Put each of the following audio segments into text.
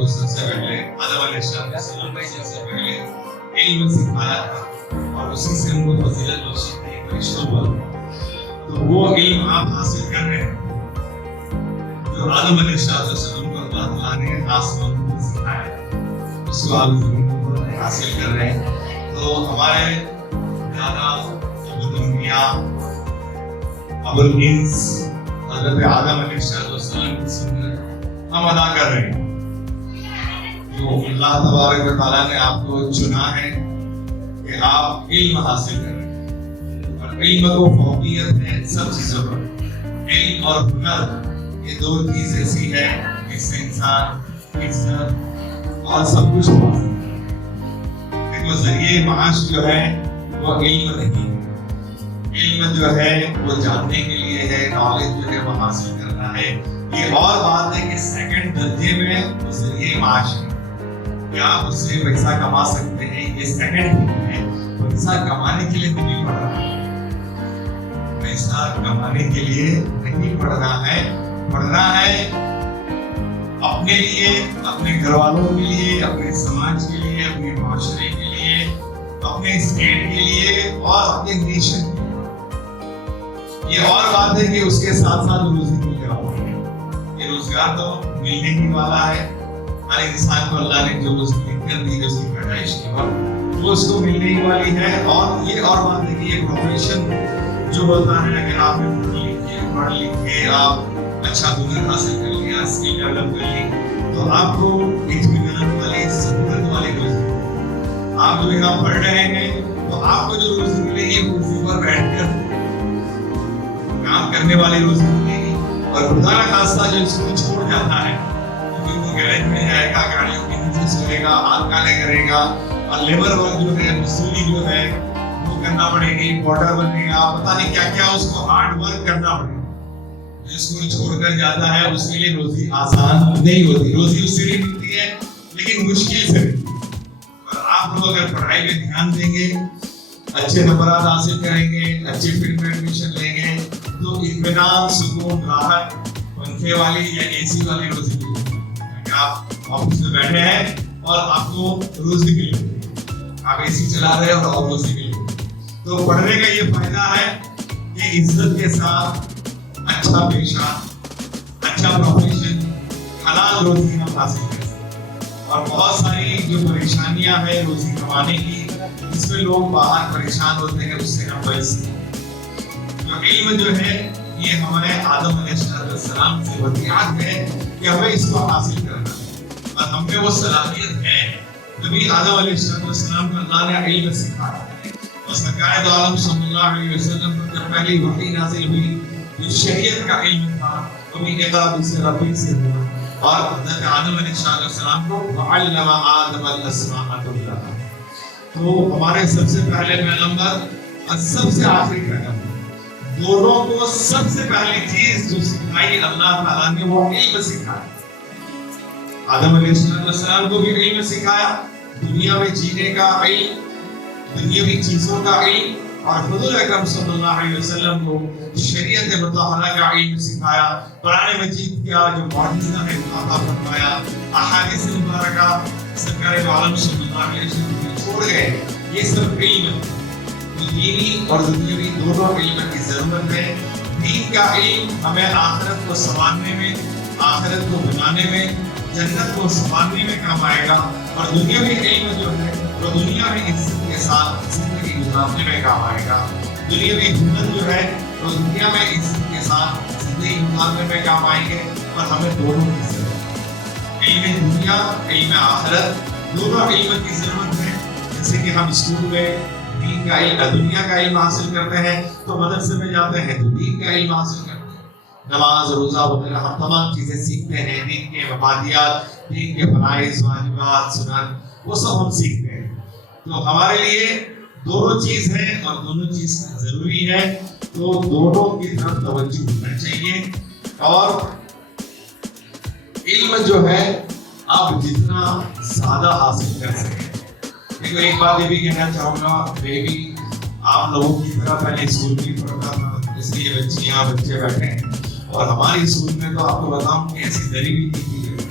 کو سب سے پہلے آدم علیہ السلام نے سب سے پہلے علم سکھایا تھا اور اسی سے ان کو فضیلت بخشی تھی فرشتوں پر. تو وہ علم آپ حاصل کر رہے ہیں جو آدم علیہ السلام کو اللہ تعالیٰ نے آسمان کو سکھایا, اس کو آپ زمین پر حاصل کر رہے ہیں. تو ہمارے دادا ابو الانبیاء ابو الانس حضرت آدم علیہ السلام کی سنت ہم ادا کر رہے ہیں. جو اللہ تبارک و تعالیٰ نے آپ کو چنا ہے کہ آپ علم حاصل کریں, اور علم کو فوقیت ہے سب چیزوں پر. علم اور ہنر یہ دو چیز ایسی ہے جس سے انسان عزت اور سب کچھ پا سکتا ہے. دیکھو ذریعے معاش جو ہے وہ علم نہیں ہے. علم جو ہے وہ جاننے کے لیے ہے, نالج جو ہے وہ حاصل کرنا ہے. یہ اور بات ہے کہ سیکنڈ درجے میں وہ ذریعے معاش ہے کہ آپ اس سے پیسہ کما سکتے ہیں. یہ سیکنڈ ہے, پیسہ کمانے کے لیے نہیں پڑھ رہا ہے, پیسہ کمانے کے لیے نہیں پڑھنا ہے. پڑھنا ہے اپنے لیے, اپنے گھر والوں کے لیے, اپنے سماج کے لیے, اپنے معاشرے کے لیے, اپنے اسٹیٹ کے لیے اور اپنے نیشن کے لیے. یہ اور بات ہے کہ اس کے ساتھ ساتھ روزی ملنے والا ہے. یہ روزگار تو ملنے ہی والا ہے. ہر انسان کو اللہ نے جو اس کی لکھ کر دی, جو اس کی پیدائش کی وقت وہ اس کو ملنے ہی والی ہے. اور یہ اور بات ہے کہ یہ پروفیشن جو ہوتا ہے کہ آپ پڑھ لکھ کے آپ اچھا ہنر حاصل کر لیا, اسکل ڈیولپ کر لی, تو آپ کو اطمینان والی سکونت والی روزی. آپ جو یہاں پڑھ رہے ہیں تو آپ کو جو روزی ملے گی کرسی پر بیٹھ کر کام کرنے والی روزی ملے گی. اور خدا کا خاصہ جو اس کو چھوڑ جاتا ہے وہ گیرج میں جائے گا, گاڑیوں کے نیچے سوئے گا, ہاتھ کالے کرے گا, اور لیبر ورک جو ہے, مزدوری جو ہے وہ کرنا پڑے گی, پورٹر بنے گا, پتہ نہیں کیا کیا اس کو ہارڈ ورک کرنا پڑے گا. جس کو چھوڑ کر جاتا ہے اس کے لیے روزی آسان نہیں ہوتی. روزی اس سے بھی ملتی ہے لیکن مشکل سے ملتی ہے. اور آپ لوگ اگر پڑھائی میں دھیان دیں گے, اچھے نمبرات حاصل کریں گے, اچھے فیلڈ میں ایڈمیشن لیں گے, تو اطمینان, سکون, راحت, پنکھے والی یا اے سی والی روزی ملے گی. آپ آفس میں بیٹھے ہیں اور آپ کو روزی ملے گی, آپ اے سی چلا رہے ہیں اور روزی ملے گی. تو پڑھنے کا یہ فائدہ ہے کہ عزت کے ساتھ اچھا پیشہ, اچھا پروفیشن, حلال روزی ہم حاصل کر سکتے ہیں. اور بہت ساری جو پریشانیاں ہیں روزی کمانے کی, اس میں لوگ باہر پریشان ہوتے ہیں, اس سے ہم بچ سکتے ہیں. تو علم جو ہے یہ ہمارے آدم علیہ السلام سے وصیت ہے کہ ہمیں اس کو حاصل کرنا ہے, اور ہم میں وہ صلاحیت ہے. نبی آدم علیہ السلام کو اللہ نے علم سکھایا, اور سرکار دو عالم صلی اللہ علیہ وسلم پر جب پہلی وحی نازل ہوئی جو شریعت کا علم تھا وہ بھی کتاب سے ربی سے ہوا, اور حضرت آدم علیہ السلام کو وعلم آدم الاسماء كلها. تو ہمارے سب سے پہلے پیغمبر اور سب سے آخری پیغمبر, دونوں کو سب سے پہلی چیز جو سکھائی اللہ تعالیٰ نے وہ علم سکھایا. آدم علیہ السلام کو بھی علم سکھایا, دنیا میں جینے کا علم, دنیاوی چیزوں کا علم, اور حضور اکرم صلی اللہ علیہ وسلم کو شریعت مطہرہ کا علم سکھایا. قرآن مجید کا جو معجزہ ہے وہ عطا فرمایا. احادیث مبارکہ سرکار عالم صلی اللہ علیہ وسلم چھوڑ گئے. یہ سب علم ہے, دینی اور دنیاوی دونوں علم کی ضرورت ہے. دین کا علم ہمیں آخرت کو سنوارنے میں, آخرت کو بنانے میں, جنت کو سنوارنے میں کام آئے گا. اور دنیاوی علم جو ہے وہ دنیا میں عزت کے ساتھ زندگی گزارنے میں کام آئے گا. دنیاوی ہنر جو ہے وہ دنیا میں عزت کے ساتھ زندگی گزارنے میں کام آئیں گے. اور ہمیں دونوں کی ضرورت ہے, علم دنیا, علم آخرت, دونوں علم کی ضرورت ہے. جیسے کہ ہم اسکول میں دین کا علم, دنیا کا علم حاصل کرتے ہیں, تو مدرسے میں جاتے ہیں تو دین کا علم حاصل کرتے ہیں. نماز, روزہ وغیرہ ہم تمام چیزیں سیکھتے ہیں, دین کے مبادیات, دین کے فرائض, واجبات, سنن, وہ سب ہم سیکھتے ہیں. تو ہمارے لیے دونوں چیز ہے اور دونوں چیز ضروری ہے. تو دونوں کی طرف توجہ ہونا چاہیے. اور علم جو ہے آپ جتنا زیادہ حاصل کر سکیں. دیکھو ایک بات یہ بھی کہنا چاہوں گا, میں بھی آپ لوگوں کی طرح پہلے اسکول بھی پڑھتا تھا, اس لیے بچیاں بچے بیٹھے ہیں. اور ہماری اسکول میں تو آپ کو بتاؤں کہ ایسی دری بھی نہیں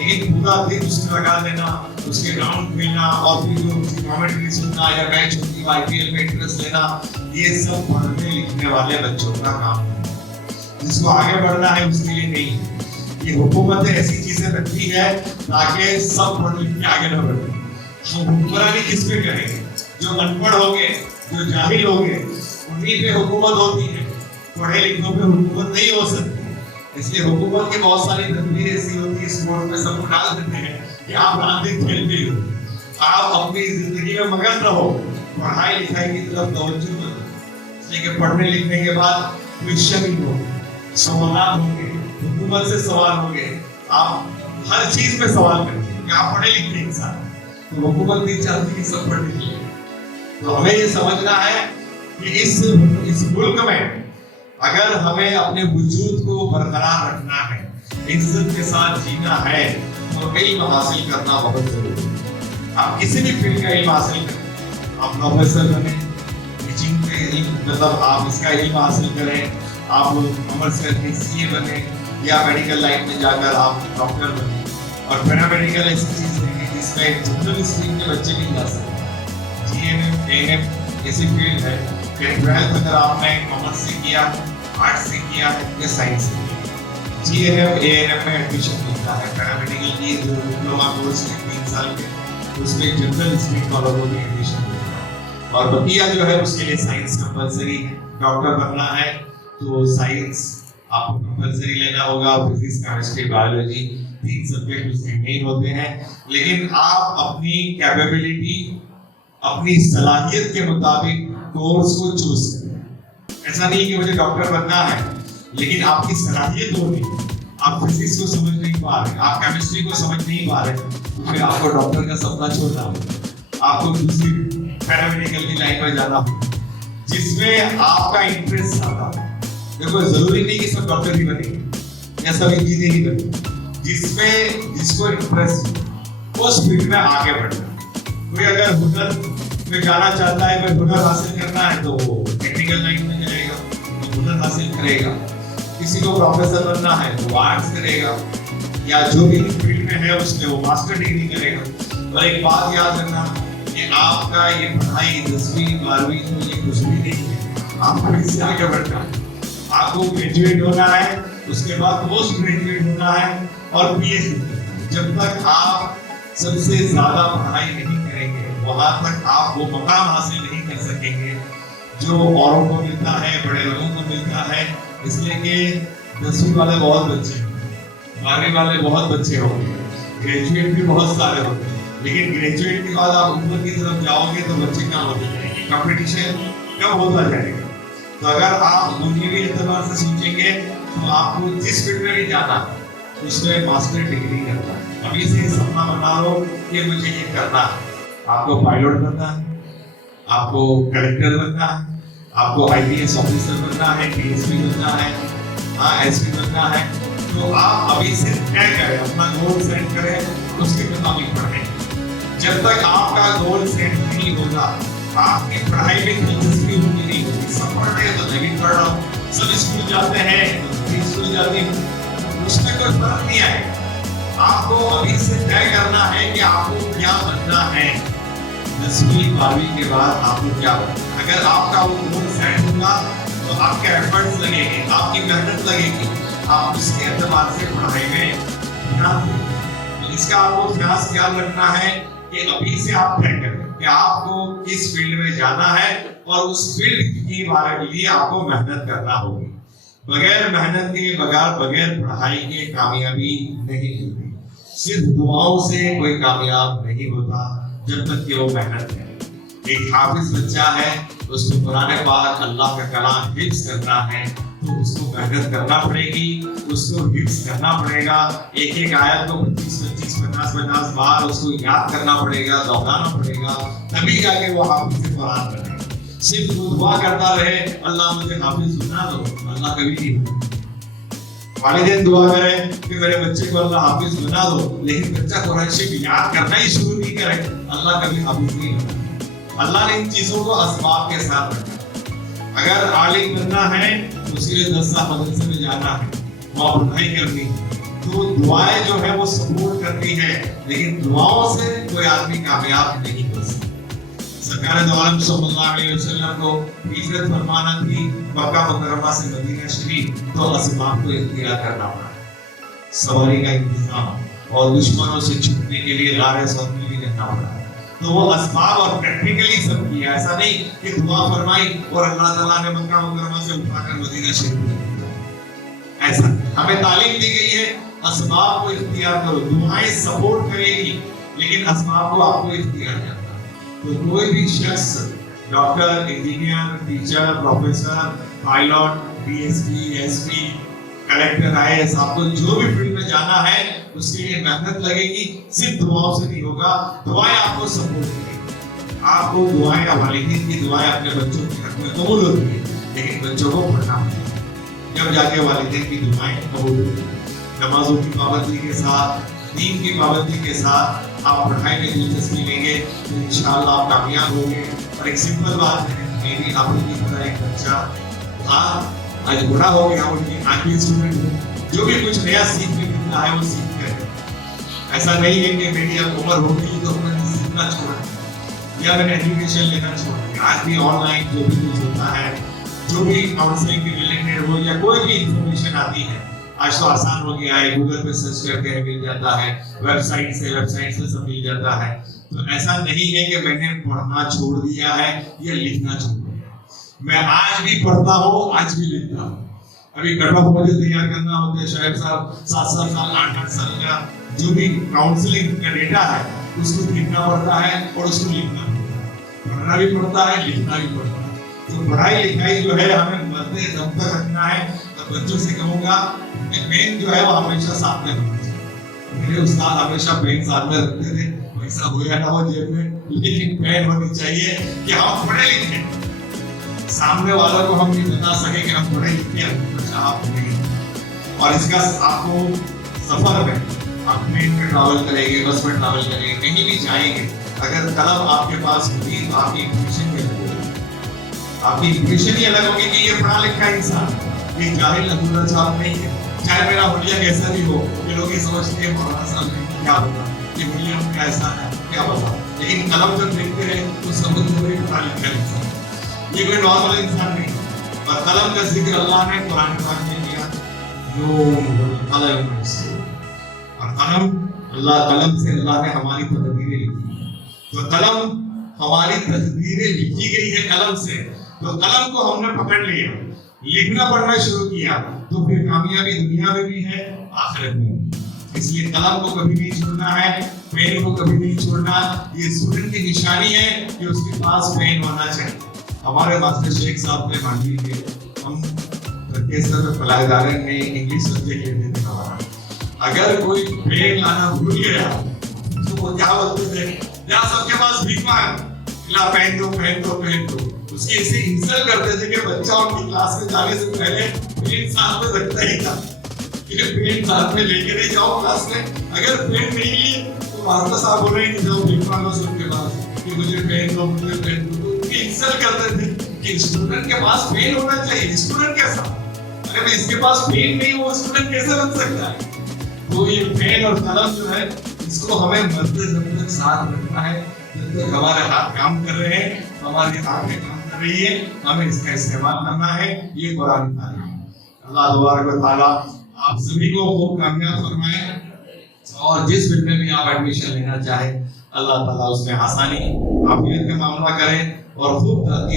لیکن پورا دن اس میں لگا دینا، اس کے گراؤنڈ کھیلنا اور پھر جو اس کی کامنٹری سننا یا میچ ہوتی ہے IPL میں انٹرسٹ لینا، یہ سب پڑھنے لکھنے والے بچوں کا کام ہے. جس کو آگے بڑھنا ہے اس کے لیے نہیں ہے. یہ حکومتیں ایسی چیزیں رکھتی ہے تاکہ سب پڑھ لکھ کے آگے نہ بڑھیں. ہم حکمرانی کس پہ کریں گے؟ جو ان پڑھ ہو گے، جو جاہل ہو گے، انہیں پہ حکومت ہوتی ہے. پڑھے لکھوں پہ حکومت نہیں ہو سکتی. اس لیے حکومت کی بہت ساری تدبیریں ایسی ہوتی ہے، اسپورٹ میں سب کو ڈال دیتے ہیں کہ آپ رات دن کھیلتے ہو، آپ اپنی زندگی میں مگن رہو، پڑھائی لکھائی کی طرف توجہ کرو. اس لیے کہ پڑھنے لکھنے کے بعد کوئسچننگ ہو، سوالات ہوں گے، حکومت سے سوال ہوں گے. آپ ہر چیز میں سوال کرتے ہیں کہ آپ پڑھے لکھے انسان، تو حکومت نہیں چاہتی کہ سب پڑھ لکھے. تو ہمیں یہ سمجھنا ہے کہ اس ملک میں اگر ہمیں اپنے وجود کو برقرار رکھنا ہے، عزت کے ساتھ جینا ہے، تو علم حاصل کرنا بہت ضروری ہے. آپ کسی بھی فیلڈ کا علم حاصل کریں، آپ پروفیسر بنیں، ٹیچنگ کا علم، مطلب آپ اس کا علم حاصل کریں، آپ کامرس کر کے CA بنیں یا میڈیکل لائن میں جا کر آپ ڈاکٹر بنیں. اور پیرامیڈیکل ایسی چیز ہے جس میں جنرل اسٹریم کے بچے نہیں جا سکتے. GNM ANM ایسی فیلڈ ہے کہ 12th اگر آپ نے کامرس سے کیا، آرٹ سے کیا یا سائنس سے کیا، GNM ANM میں ایڈمیشن ملتا ہے. پیرامیڈیکل کی جو ڈپلوما کورس ہے 3 سال کے، اس میں جنرل اسٹریم والوں کو بھی ایڈمیشن ملتا ہے. اور بقیہ جو ہے اس کے لیے سائنس کمپلسری ہے. ڈاکٹر بننا ہے تو سائنس آپ کو کمپلسری لینا ہوگا. فزکس، کیمسٹری، بایولوجی 3 سبجیکٹ اس میں مین ہوتے ہیں. لیکن آپ اپنی کیپیبلٹی، اپنی صلاحیت کے مطابق کورس کو چوز کریں. ایسا نہیں کہ مجھے ڈاکٹر بننا ہے لیکن آپ کی صلاحیت ہو نہیں، آپ فزکس کو سمجھ نہیں پا رہے، آپ کیمسٹری کو سمجھ نہیں پا رہے، تو پھر آپ کو ڈاکٹر کا سپنا چھوڑنا ہوگا. آپ کو دوسری پیرامیڈیکل کی لائن میں جانا ہوگا جس میں آپ کا انٹرسٹ زیادہ ہو. دیکھو ضروری نہیں کہ سب ڈاکٹر ہی بنے یا سب انجینئر ہی بنے. جس کو انٹرسٹ ہو اس فیلڈ میں آگے بڑھنا. کوئی اگر ہنر میں جانا چاہتا ہے، کوئی ہنر حاصل کرنا ہے تو وہ ٹیکنیکل لائن میں جائے گا، وہ ہنر حاصل کرے گا. کسی کو پروفیسر بننا ہے تو وہ آرٹس کرے گا یا جو بھی فیلڈ میں ہے اس میں وہ ماسٹر ڈگری کرے گا. اور ایک بات یاد رکھنا کہ آپ کا یہ پڑھائی 10ویں 12ویں تو یہ کچھ بھی نہیں ہے. آپ کو اس سے آگے بڑھنا ہے. آپ کو گریجویٹ ہونا ہے، اس کے بعد پوسٹ گریجویٹ ہونا ہے اور PhD. جب تک آپ سب سے زیادہ پڑھائی نہیں کریں گے وہاں تک آپ وہ مقام حاصل نہیں کر سکیں گے جو اوروں کو ملتا ہے، بڑے لوگوں کو ملتا ہے. اس لیے کہ 10ویں والے بہت بچے ہیں، 12ویں والے بہت بچے ہوں گے، گریجویٹ بھی بہت سارے ہوں گے. لیکن گریجویٹ کے بعد آپ اوپر کی طرف جاؤ گے تو بچے کم ہوتے جائیں گے، کمپٹیشن کم ہوتا جائے گا. تو اگر آپ دنیاوی اعتبار سے سوچیں گے تو آپ کو جس فیلڈ میں بھی جانا ہے اس میں ماسٹر ڈگری کرنا ہے. ابھی سے سپنا بنا لو کہ مجھے یہ کرنا ہے. آپ کو پائلٹ بننا ہے، آپ کو کلیکٹر بننا ہے، آپ کو IPS آفیسر بننا ہے، DSP بننا ہے، SP بننا ہے. تو آپ ابھی سے طے کریں، اپنا گول سیٹ کریں، اس کے مطابق پڑھیں. جب تک آپ کا گول سیٹ نہیں ہوگا آپ کی پڑھائی میں دلچسپی ہوتی نہیں ہوگی. سب پڑھ رہے ہیں تو میں بھی پڑھ رہا ہوں، سب اسکول جاتے ہیں تو میں اسکول جاتی ہوں، اس میں کوئی فرق نہیں آئے گا. آپ کو ابھی سے طے کرنا ہے کہ آپ کو کیا بننا ہے. 10ویں 12ویں کے بعد آپ کو کیا بننا ہے. اگر آپ کا وہ گول سیٹ ہوگا تو آپ کے ایفرٹس لگیں گے، آپ کی محنت لگے گی، آپ اس کے اعتبار سے پڑھائی میں دھیان دیں. تو اس کا آپ کو خاص خیال رکھنا ہے کہ ابھی سے آپ طے کریں کہ آپ کو کس فیلڈ میں جانا ہے اور اس فیلڈ کی بارے کے لیے آپ کو محنت کرنا ہوگی. بغیر محنت کے، بغیر پڑھائی کے کامیابی نہیں ہوتی. صرف دعاؤں سے کوئی کامیاب نہیں ہوتا جب تک کہ وہ محنت کرے. ایک حافظ بچہ ہے، اس کو قرآن پاک اللہ کا کلام حفظ کرنا ہے تو اس کو محنت کرنا پڑے گی، اس کو حفظ کرنا پڑے گا. ایک ایک آیت کو 25 50 بار اس کو یاد کرنا پڑے گا، دوہرانا پڑے گا، تبھی جا کے وہ حافظ قرآن بنے گا. صرف وہ دعا کرتا رہے اللہ مجھے حافظ بنا دو، اللہ کبھی نہیں ہوگا. والدین دعا کریں کہ میرے بچے کو اللہ حافظ بنا دو، لیکن بچہ قرآن شریف یاد کرنا ہی شروع نہیں کرے، اللہ کبھی حافظ نہیں ہوگا. اللہ نے ان چیزوں کو اسباب کے ساتھ رکھا. اگر عالم بننا ہے تو اس کے لیے 10 سال مدرسے میں جانا ہے، وہاں پڑھائی کرنی ہے، تو دعائیں جو ہے وہ سپورٹ کرتی ہے، لیکن دعاؤں سے کوئی آدمی کامیاب نہیں ہو سکتا۔ سرکار دو عالم صلی اللہ علیہ وسلم کو ہجرت فرمانا تھی مکہ مکرمہ سے مدینہ شریف، تو اسباب کو اختیار کرنا پڑا، سواری کا انتظام اور دشمنوں سے چھپنے کے لیے غار ثور میں بھی رہنا پڑا۔ تو وہ اسباب اور پریکٹیکلی سب کیا، ایسا نہیں کہ دعا فرمائی اور اللہ تعالیٰ نے مکہ مکرمہ سے اٹھا کر مدینہ شریف میں دیا۔ ایسا ہمیں تعلیم دی گئی ہے، اسباب کو اختیار کرو، دعائیں سپورٹ کرے گی لیکن اسباب کو آپ کو اختیار کرنا۔ تو کوئی بھی شخص doctor, engineer, teacher, professor, pilot, D S P, S P, collector, I A S, آپ کو جو بھی فیلڈ میں جانا ہے اس کے لیے محنت لگے گی، صرف دعاؤں سے نہیں ہوگا، دعائیں آپ کو سپورٹ کریں گی۔ آپ کو دعائیں یا والدین کی دعائیں اپنے بچوں کے حق میں قبول ہوتی ہیں، لیکن بچوں کو پڑھنا ہوتا ہے، جب جا کے والدین کی دعائیں قبول ہوتی ہیں۔ نمازوں کی پابندی کے ساتھ، دین کی پابندی کے ساتھ آپ پڑھائی میں دلچسپی لیں گے تو انشاءاللہ آپ کامیاب ہوں گے۔ اور ایک سمپل بات ہے، میری آپ کی طرح ایک بچہ تھا، آج بڑا ہو گیا، ان کی آخری اسٹوڈنٹ ہوں، جو بھی کچھ نیا سیکھنے ملتا ہے وہ سیکھتے ہیں۔ ایسا نہیں ہے کہ میری اب عمر ہو گئی تو میں نے سیکھنا چھوڑا یا میں نے ایجوکیشن لینا چھوڑ دیا۔ آج بھی آن لائن جو بھی کچھ ہوتا ہے، جو بھی کاؤنسلنگ کے ریلیٹڈ ہو یا کوئی بھی انفارمیشن آتی ہے، آج تو آسان ہو گیا ہے، گوگل پہ سرچ کر کے مل جاتا ہے، ویب سائٹ سے سب مل جاتا ہے۔ تو ایسا نہیں ہے کہ میں نے پڑھنا چھوڑ دیا ہے یا لکھنا چھوڑ دیا، میں آج بھی پڑھتا ہوں، آج بھی لکھتا ہوں۔ ابھی کٹ آف مجھے تیار کرنا ہوتا ہے، شاید صاحب 7 سال 8 سال کا جو بھی کاؤنسلنگ کا ڈیٹا ہے اس کو لکھنا پڑتا ہے اور اس کو لکھنا پڑتا ہے، پڑھنا بھی پڑتا ہے، لکھنا بھی پڑتا ہے۔ تو پڑھائی لکھائی جو ہے ہمیں مرتے دم تک رکھنا ہے۔ تو بچوں سے کہوں گا کہ پین جو ہے وہ ہمیشہ ساتھ میں رکھنا چاہیے۔ میرے استاد ہمیشہ پین ساتھ میں رکھتے تھے، پیسہ ہو یا نہ ہو جیب میں، لیکن پین ہونی چاہیے کہ ہم پڑھے لکھے، سامنے والوں کو ہم یہ بتا سکیں کہ ہم پڑھے لکھے ہیں۔ آپ اور اس کا آپ کو سفر میں آپ ٹرین میں ٹریول کریں گے، بس میں ٹریول کریں گے، کہیں بھی جائیں گے، اگر قلم آپ کے پاس ہوگی تو آپ کی امپریشن بھی الگ ہوگی، آپ کی امپریشن ہی الگ ہوگی کہ یہ پڑھا لکھا انسان، یہ جاہل ادھورا چھاپ نہیں ہے۔ چاہے میرا حلیہ کیسا بھی ہو، یہ لوگ یہ سمجھتے ہیں مولانا صاحب نے کیا ہوگا، یہ حلیہ ان کا ایسا ہے، کیا ہوگا، لیکن قلم جب دیکھتے ہیں تو سمجھ میں پڑھا لکھا انسان، یہ کوئی نارمل انسان نہیں۔ اور قلم کا ذکر اللہ نے قرآن پاک میں کیا، قلم سے، اور قلم اللہ، قلم سے اللہ نے ہماری تدبیریں لکھی، تو قلم ہماری تدبیریں لکھی گئی ہے قلم سے، تو قلم کو ہم نے پکڑ لیا، لکھنا پڑھنا شروع کیا، تو پھر کامیابی دنیا میں بھی ہے، آخرت میں بھی۔ اس لیے قلم کو کبھی نہیں چھوڑنا ہے، پین کو کبھی نہیں چھوڑنا۔ یہ اسٹوڈنٹ کی نشانی ہے کہ اس کے پاس پین ہونا چاہیے۔ ہمارے ماسٹر شیخ صاحب نے مان لیجیے، ہم فلاح ادارے میں انگلش سبجیکٹ لیتے تھے ہمارا، اگر کوئی پین لانا بھول گیا تو وہ کیا بولتے تھے، یا سب کے پاس بھیک مانگ لا، پین دو پین دو پین دو، اس کی ایسے انسلٹ کرتے تھے کہ بچہ ان کی کلاس میں جانے سے پہلے پین ساتھ میں رکھتا ہی تھا کہ پین ساتھ میں لے کے نہیں جاؤ کلاس میں، اگر پین نہیں لیے تو ماسٹر صاحب بول رہے ہیں کہ جاؤ بھیک مانگو سب کے پاس کہ مجھے پین دو مجھے پین دو، انسلٹ کرتے تھے کہ اسٹوڈنٹ کے پاس پین ہونا چاہیے۔ اسٹوڈنٹ کیسا، اگر اس کے پاس پین نہیں ہو اسٹوڈنٹ کیسے بن سکتا ہے؟ تو یہ پین اور قلم جو ہے اس کو ہمیں مرتے دم تک ساتھ رکھنا ہے، جب تک ہمارے ہاتھ کام کر رہے ہیں، ہماری آنکھیں کام کر رہی ہے، ہمیں اس کا استعمال کرنا ہے۔ یہ قرآن تعلیم ہے۔ اللہ تبارک و تعالیٰ آپ سبھی کو خوب کامیاب فرمائے، اور جس فیلڈ میں بھی آپ ایڈمیشن لینا چاہیں اللہ تعالیٰ اس میں آسانی عافیت کا معاملہ کرے اور خوب ترقی